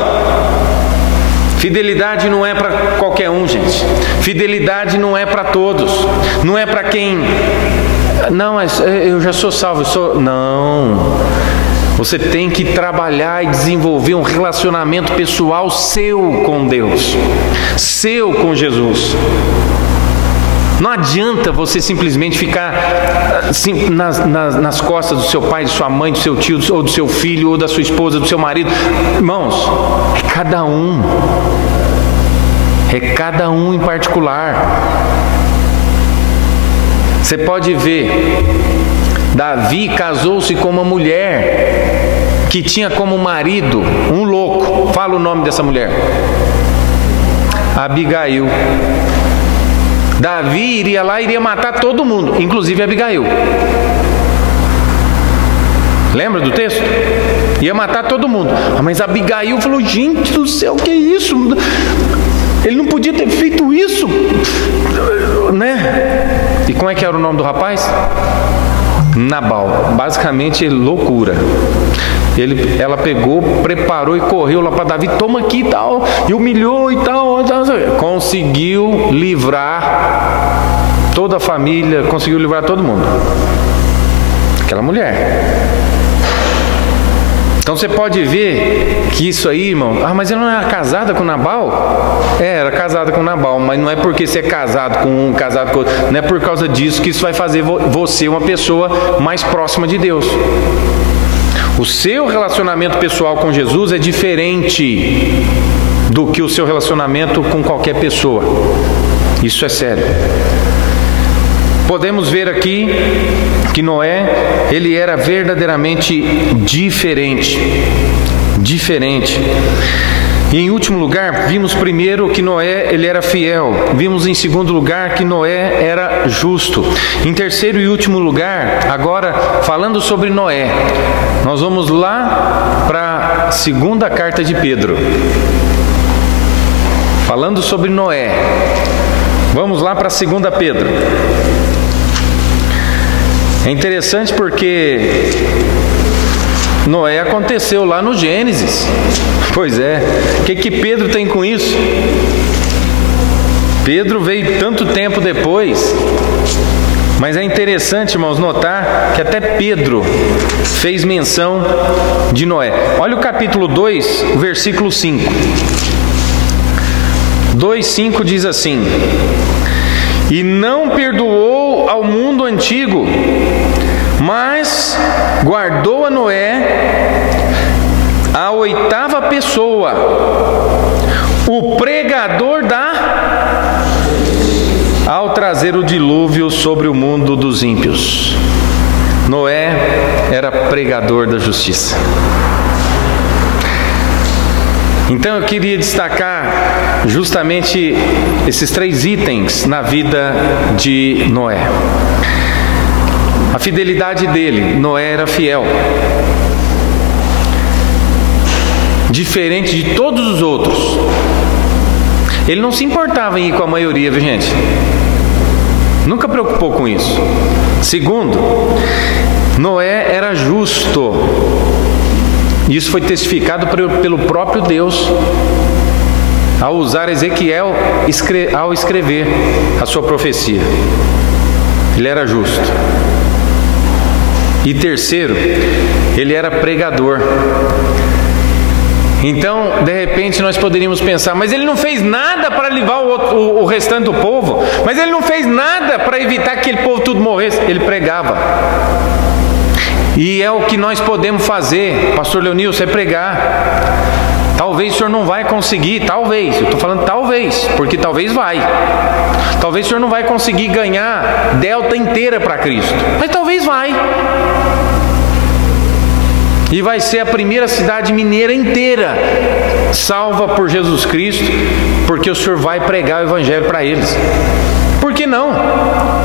Fidelidade não é para qualquer um, gente. Fidelidade não é para todos. Não é para quem... Não, mas eu já sou salvo. Não. Você tem que trabalhar e desenvolver um relacionamento pessoal seu com Deus. Seu com Jesus. Não adianta você simplesmente ficar assim, nas costas do seu pai, de sua mãe, do seu tio, ou do seu filho, ou da sua esposa, do seu marido. Irmãos, é cada um. É cada um em particular. Você pode ver, Davi casou-se com uma mulher que tinha como marido um louco. Fala o nome dessa mulher. Abigail. Davi iria lá e iria matar todo mundo, inclusive Abigail. Lembra do texto? Ia matar todo mundo. Mas Abigail falou, gente do céu, que é isso? Ele não podia ter feito isso, né? E como é que era o nome do rapaz? Nabal. Basicamente loucura. Ela pegou, preparou e correu lá para Davi, toma aqui e tal, e humilhou e tal, conseguiu livrar toda a família, conseguiu livrar todo mundo. Aquela mulher. Então você pode ver que isso aí, irmão, mas ele não era casada com Nabal? Era casada com Nabal, mas não é porque você é casado com um, casado com outro, não é por causa disso que isso vai fazer você uma pessoa mais próxima de Deus. O seu relacionamento pessoal com Jesus é diferente do que o seu relacionamento com qualquer pessoa. Isso é sério. Podemos ver aqui que Noé, ele era verdadeiramente diferente. E em último lugar, vimos primeiro que Noé, ele era fiel. Vimos em segundo lugar que Noé era justo. Em terceiro e último lugar, agora falando sobre Noé, nós vamos lá para a segunda carta de Pedro. Falando sobre Noé, vamos lá para a segunda Pedro. É interessante porque Noé aconteceu lá no Gênesis. Pois é, o que Pedro tem com isso? Pedro veio tanto tempo depois, mas é interessante, irmãos, notar que até Pedro fez menção de Noé. Olha o capítulo 2, o versículo 5. 2:5 diz assim: e não perdoou ao mundo antigo, mas guardou a Noé, a oitava pessoa, o pregador ao trazer o dilúvio sobre o mundo dos ímpios. Noé era pregador da justiça. Então eu queria destacar justamente esses 3 itens na vida de Noé. A fidelidade dele, Noé era fiel. Diferente de todos os outros. Ele não se importava em ir com a maioria, viu, gente? Nunca preocupou com isso. Segundo, Noé era justo. Isso foi testificado pelo próprio Deus ao usar Ezequiel ao escrever a sua profecia. Ele era justo. E terceiro, ele era pregador. Então, de repente, nós poderíamos pensar, mas ele não fez nada para livrar o restante do povo, mas ele não fez nada para evitar que aquele povo tudo morresse. Ele pregava. E é o que nós podemos fazer, pastor Leonilson, é pregar. Talvez o senhor não vai conseguir, talvez, eu estou falando talvez, porque talvez vai. Talvez o senhor não vai conseguir ganhar Delta inteira para Cristo, mas talvez vai. E vai ser a primeira cidade mineira inteira salva por Jesus Cristo, porque o senhor vai pregar o evangelho para eles. Por que não?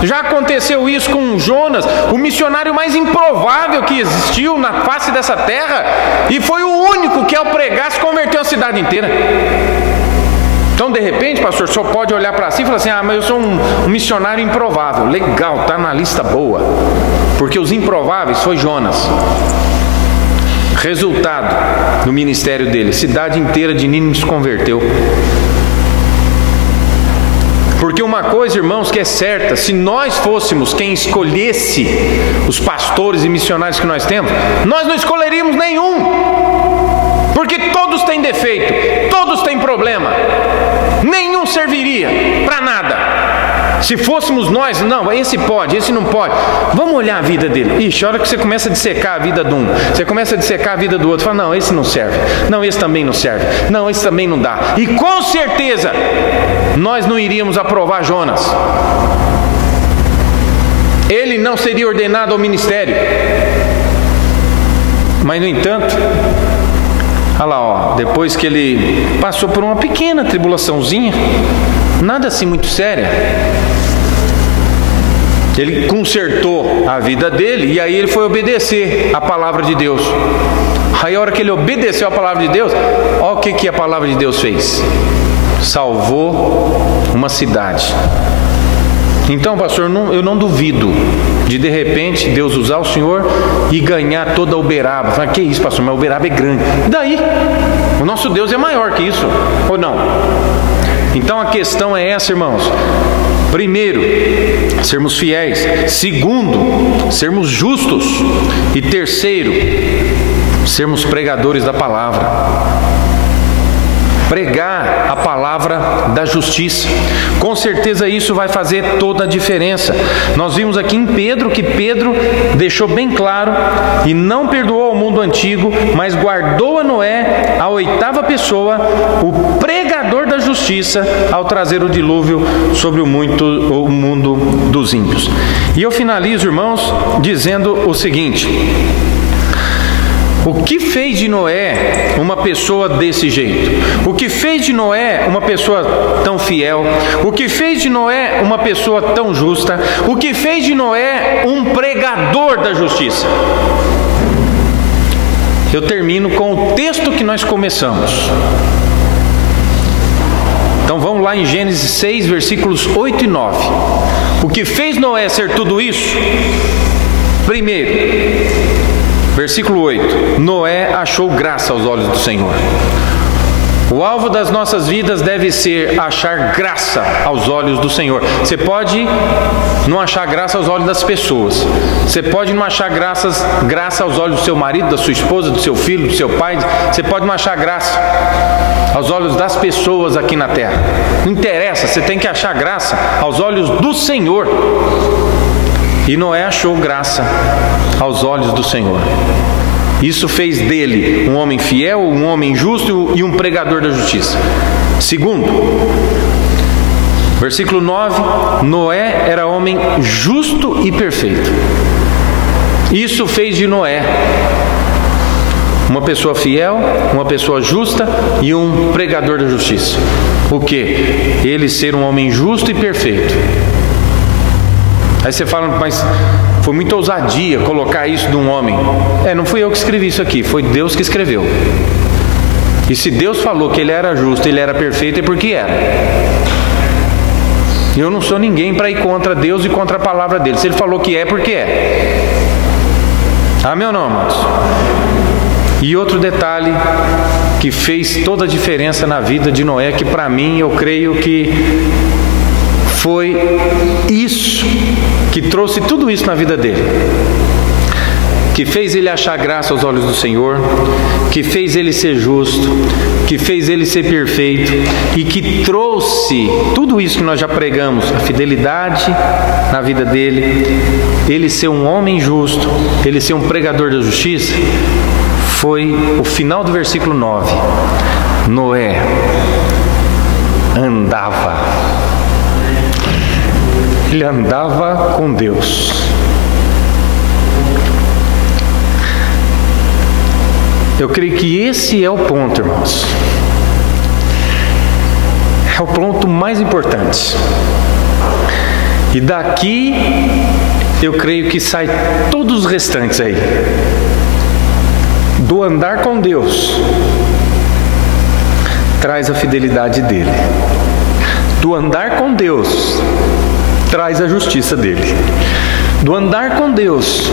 Já aconteceu isso com Jonas, o missionário mais improvável que existiu na face dessa terra, e foi o único que ao pregar se converteu a cidade inteira. Então, de repente, pastor, só pode olhar para si e falar assim: mas eu sou um missionário improvável. Legal, está na lista boa, porque os improváveis foi Jonas. Resultado do ministério dele, cidade inteira de Nínive se converteu. Porque uma coisa, irmãos, que é certa, se nós fôssemos quem escolhesse os pastores e missionários que nós temos, nós não escolheríamos nenhum, porque todos têm defeito, todos têm problema, nenhum serviria para nada. Se fôssemos nós, não, esse pode, esse não pode. Vamos olhar a vida dele. Ixi, a hora que você começa a dissecar a vida de um, você começa a dissecar a vida do outro, fala: não, esse não serve, não, esse também não serve, não, esse também não dá. E com certeza nós não iríamos aprovar Jonas. Ele não seria ordenado ao ministério. Mas no entanto, olha lá, depois que ele passou por uma pequena tribulaçãozinha, nada assim muito séria, ele consertou a vida dele, e aí ele foi obedecer a palavra de Deus. Aí a hora que ele obedeceu a palavra de Deus, olha o que a palavra de Deus fez: salvou uma cidade. Então, pastor, eu não duvido de repente Deus usar o senhor e ganhar toda a Uberaba. Fala: que isso, pastor, mas Uberaba é grande. E daí? O nosso Deus é maior que isso, ou não? Então a questão é essa, irmãos. Primeiro, sermos fiéis. Segundo, sermos justos. E terceiro, sermos pregadores da palavra. Pregar a palavra da justiça. Com certeza isso vai fazer toda a diferença. Nós vimos aqui em Pedro que Pedro deixou bem claro e não perdoou ao mundo antigo, mas guardou a Noé, a oitava pessoa, o pregador da justiça, ao trazer o dilúvio sobre o mundo dos ímpios. E eu finalizo, irmãos, dizendo o seguinte: o que fez de Noé uma pessoa desse jeito? O que fez de Noé uma pessoa tão fiel? O que fez de Noé uma pessoa tão justa? O que fez de Noé um pregador da justiça? Eu termino com o texto que nós começamos. Então vamos lá em Gênesis 6, versículos 8 e 9. O que fez Noé ser tudo isso? Primeiro, versículo 8: Noé achou graça aos olhos do Senhor. O alvo das nossas vidas deve ser achar graça aos olhos do Senhor. Você pode não achar graça aos olhos das pessoas. Você pode não achar graça aos olhos do seu marido, da sua esposa, do seu filho, do seu pai. Você pode não achar graça aos olhos das pessoas aqui na terra. Não interessa, você tem que achar graça aos olhos do Senhor. E Noé achou graça aos olhos do Senhor. Isso fez dele um homem fiel, um homem justo e um pregador da justiça. Segundo, versículo 9: Noé era homem justo e perfeito. Isso fez de Noé uma pessoa fiel, uma pessoa justa e um pregador da justiça. O que? Ele ser um homem justo e perfeito. Aí você fala, mas foi muita ousadia colocar isso de um homem. Não fui eu que escrevi isso aqui, foi Deus que escreveu. E se Deus falou que ele era justo, ele era perfeito, é porque era. Eu não sou ninguém para ir contra Deus e contra a palavra dele. Se ele falou que é, porque é. Amém ou não, amados? E outro detalhe que fez toda a diferença na vida de Noé, que para mim eu creio que foi isso que trouxe tudo isso na vida dele, que fez ele achar graça aos olhos do Senhor, que fez ele ser justo, que fez ele ser perfeito e que trouxe tudo isso que nós já pregamos, a fidelidade na vida dele, ele ser um homem justo, ele ser um pregador da justiça. Foi o final do versículo 9. Noé ele andava com Deus. Eu creio que esse é o ponto, irmãos. É o ponto mais importante. E daqui eu creio que sai todos os restantes aí. Do andar com Deus traz a fidelidade dele. Do andar com Deus traz a justiça dele. Do andar com Deus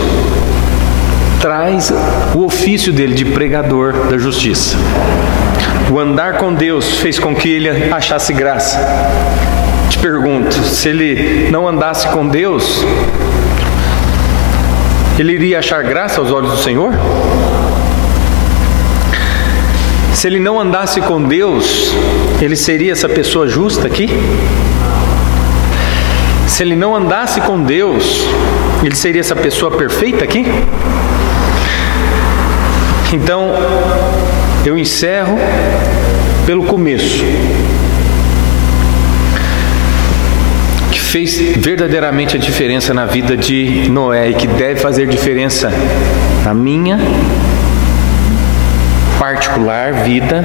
traz o ofício dele de pregador da justiça. O andar com Deus fez com que ele achasse graça. Te pergunto, se ele não andasse com Deus, ele iria achar graça aos olhos do Senhor? Se ele não andasse com Deus, ele seria essa pessoa justa aqui? Se ele não andasse com Deus, ele seria essa pessoa perfeita aqui? Então, eu encerro pelo começo, que fez verdadeiramente a diferença na vida de Noé e que deve fazer diferença na minha particular vida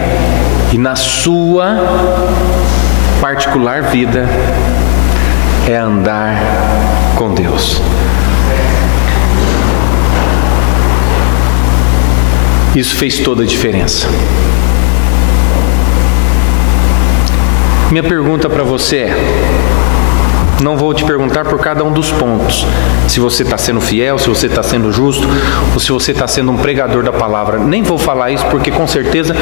e na sua particular vida, é andar com Deus. Isso fez toda a diferença. Minha pergunta para você é: não vou te perguntar por cada um dos pontos, se você está sendo fiel, se você está sendo justo, ou se você está sendo um pregador da palavra. Nem vou falar isso, porque com certeza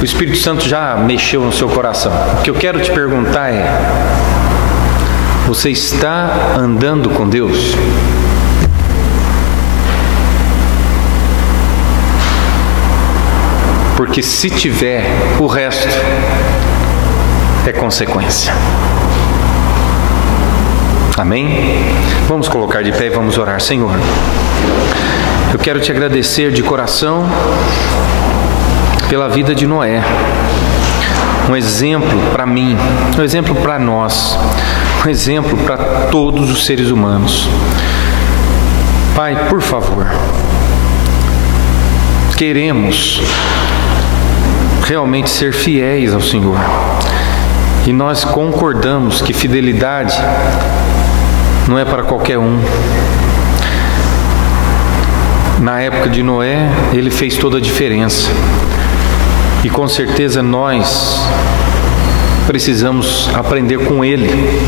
o Espírito Santo já mexeu no seu coração. O que eu quero te perguntar é: você está andando com porque se tiver, o resto é consequência. Amém? Vamos colocar de pé e vamos orar. Senhor, eu quero te agradecer de coração pela vida de Noé. Um exemplo para mim, um exemplo para nós, um exemplo para todos os seres humanos. Pai, por favor, queremos realmente ser fiéis ao Senhor. E nós concordamos que fidelidade não é para qualquer um. Na época de Noé, ele fez toda a diferença. E com certeza nós precisamos aprender com ele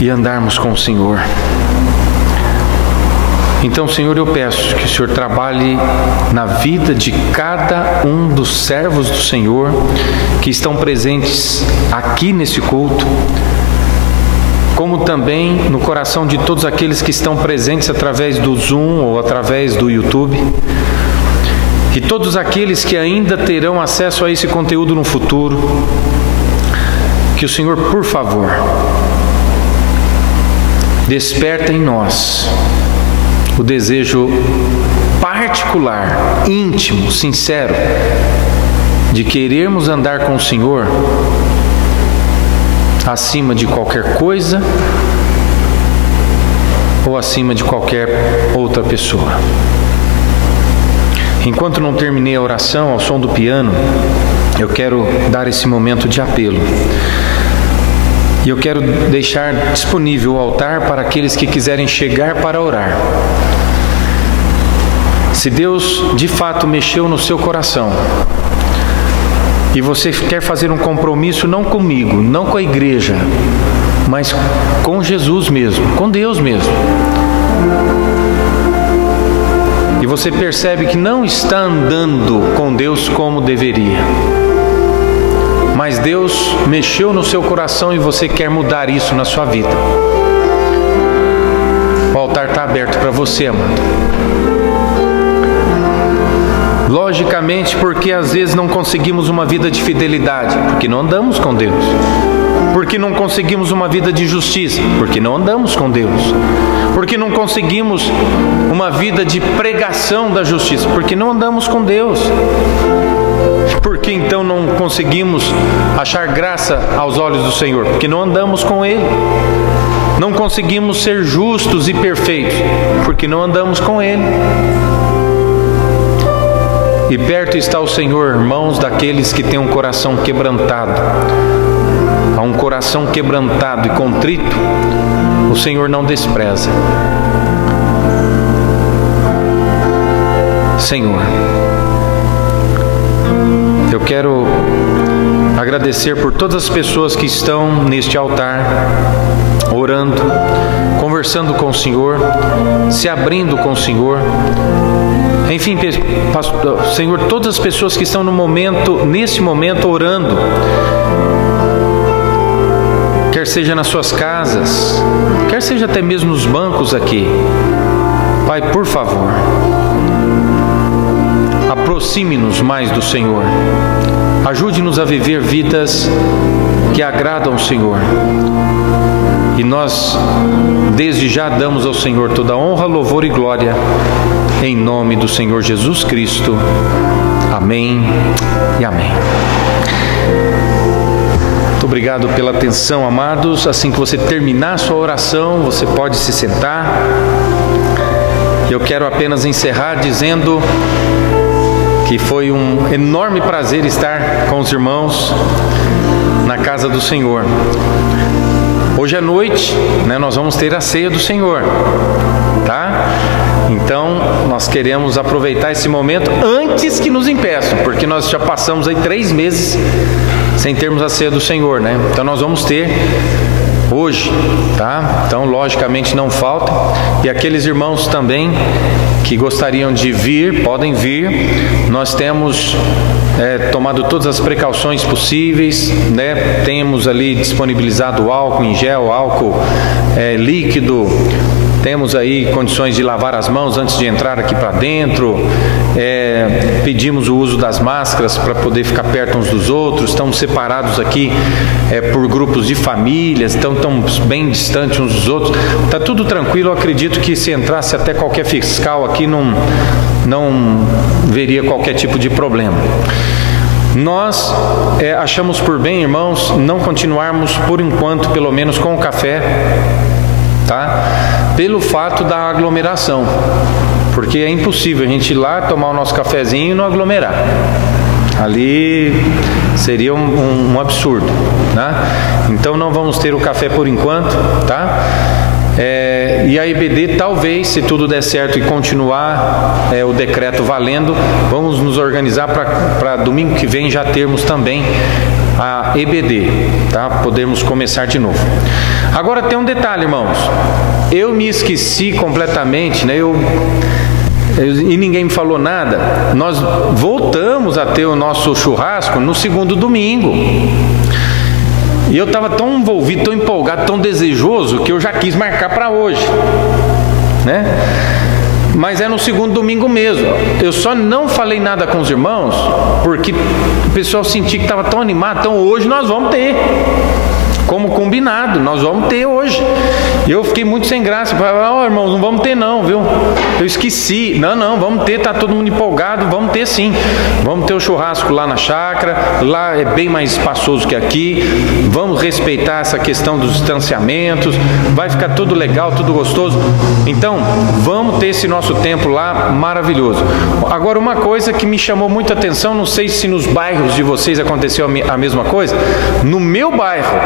e andarmos com o Senhor. Então, Senhor, eu peço que o Senhor trabalhe na vida de cada um dos servos do Senhor que estão presentes aqui nesse culto, como também no coração de todos aqueles que estão presentes através do Zoom ou através do YouTube, e todos aqueles que ainda terão acesso a esse conteúdo no futuro. Que o Senhor, por favor, desperta em nós o desejo particular, íntimo, sincero, de querermos andar com o Senhor acima de qualquer coisa ou acima de qualquer outra pessoa. Enquanto não terminei a oração ao som do piano, eu quero dar esse momento de apelo. E eu quero deixar disponível o altar para aqueles que quiserem chegar para orar. Se Deus de fato mexeu no seu coração e você quer fazer um compromisso não comigo, não com a igreja, mas com Jesus mesmo, com Deus mesmo, e você percebe que não está andando com Deus como deveria, mas Deus mexeu no seu coração e você quer mudar isso na sua vida, o altar está aberto para você, amado. Logicamente, porque às vezes não conseguimos uma vida de fidelidade, porque não andamos com Deus. Porque não conseguimos uma vida de justiça, porque não andamos com Deus. Porque não conseguimos uma vida de pregação da justiça, porque não andamos com Deus. Porque então não conseguimos achar graça aos olhos do Senhor, porque não andamos com Ele. Não conseguimos ser justos e perfeitos, porque não andamos com Ele. E perto está o Senhor, irmãos, daqueles que têm um coração quebrantado. A um coração quebrantado e contrito, o Senhor não despreza. Senhor, eu quero agradecer por todas as pessoas que estão neste altar, orando, conversando com o Senhor, se abrindo com o Senhor. Enfim, Senhor, todas as pessoas que estão nesse momento orando, quer seja nas suas casas, quer seja até mesmo nos bancos aqui, Pai, por favor, aproxime-nos mais do Senhor, ajude-nos a viver vidas que agradam ao Senhor, e nós desde já damos ao Senhor toda a honra, louvor e glória, em nome do Senhor Jesus Cristo. Amém e amém. Muito obrigado pela atenção, amados. Assim que você terminar a sua oração, você pode se sentar. Eu quero apenas encerrar dizendo que foi um enorme prazer estar com os irmãos na casa do Senhor. Hoje à noite, nós vamos ter a ceia do Senhor, tá? Então, nós queremos aproveitar esse momento antes que nos impeçam, porque nós já passamos aí 3 meses sem termos a ceia do Senhor, né? Então, nós vamos ter hoje, tá? Então, logicamente, não falta. E aqueles irmãos também que gostariam de vir, podem vir. Nós temos tomado todas as precauções possíveis, né? Temos ali disponibilizado álcool em gel, álcool líquido. Temos aí condições de lavar as mãos antes de entrar aqui para dentro. pedimos o uso das máscaras para poder ficar perto uns dos outros. Estamos separados aqui por grupos de famílias, estamos bem distantes uns dos outros. Está tudo tranquilo. Eu acredito que se entrasse até qualquer fiscal aqui não veria qualquer tipo de problema. Nós achamos por bem, irmãos, não continuarmos por enquanto, pelo menos com o café, tá? Pelo fato da aglomeração, porque é impossível a gente ir lá tomar o nosso cafezinho e não aglomerar. Ali seria um absurdo, né? Então não vamos ter o café por enquanto, tá? E a EBD, talvez, se tudo der certo e continuar o decreto valendo, vamos nos organizar para domingo que vem já termos também a EBD, tá? Podemos começar de novo. Agora tem um detalhe, irmãos. Eu me esqueci completamente, né? E ninguém me falou nada. Nós voltamos a ter o nosso churrasco no segundo domingo. E eu estava tão envolvido, tão empolgado, tão desejoso, que eu já quis marcar para hoje, né? Mas é no segundo domingo mesmo. Eu só não falei nada com os irmãos, porque o pessoal sentia que estava tão animado. Então hoje nós vamos ter, como combinado, nós vamos ter hoje. E eu fiquei muito sem graça. Falei, irmãos, não vamos ter não, viu? Eu esqueci. Não, vamos ter, tá todo mundo empolgado, vamos ter sim. Vamos ter o churrasco lá na chácara, lá é bem mais espaçoso que aqui. Vamos respeitar essa questão dos distanciamentos, vai ficar tudo legal, tudo gostoso. Então, vamos ter esse nosso tempo lá maravilhoso. Agora, uma coisa que me chamou muita atenção, não sei se nos bairros de vocês aconteceu a mesma coisa. No meu bairro,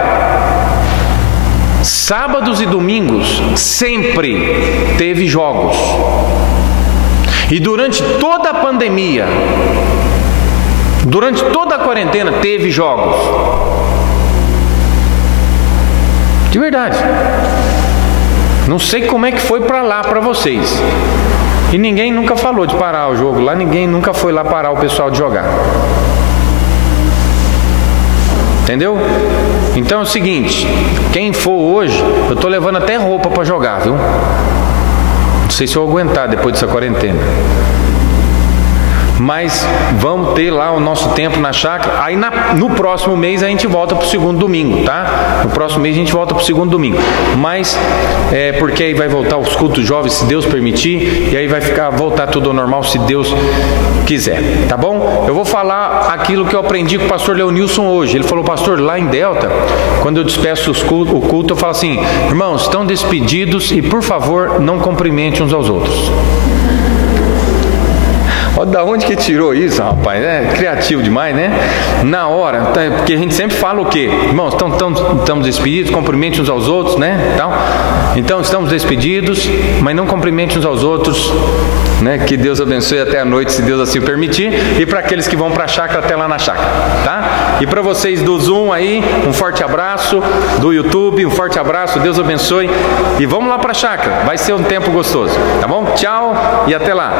sábados e domingos sempre teve jogos. E durante toda a pandemia, durante toda a quarentena, teve jogos. De verdade. Não sei como é que foi para lá, para vocês. E ninguém nunca falou de parar o jogo lá, ninguém nunca foi lá parar o pessoal de jogar. Entendeu? Então é o seguinte, quem for hoje, eu estou levando até roupa para jogar, viu? Não sei se eu vou aguentar depois dessa quarentena. Mas vamos ter lá o nosso tempo na chácara. Aí no próximo mês a gente volta para o segundo domingo, tá? No próximo mês a gente volta para o segundo domingo. Mas porque aí vai voltar os cultos jovens, se Deus permitir. E aí vai voltar tudo ao normal, se Deus quiser, tá bom? Eu vou falar aquilo que eu aprendi com o pastor Leonilson hoje. Ele falou, pastor, lá em Delta, quando eu despeço o culto, eu falo assim, irmãos, estão despedidos e por favor não cumprimente uns aos outros. Olha da onde que tirou isso, rapaz, é criativo demais, né? Na hora, porque a gente sempre fala o quê? Irmãos, estamos despedidos, cumprimente uns aos outros, né? Então estamos despedidos, mas não cumprimente uns aos outros, né? Que Deus abençoe até a noite, se Deus assim permitir. E para aqueles que vão para a chácara, até lá na chácara, tá? E para vocês do Zoom aí, um forte abraço, do YouTube, um forte abraço, Deus abençoe. E vamos lá para a chácara, vai ser um tempo gostoso, tá bom? Tchau e até lá.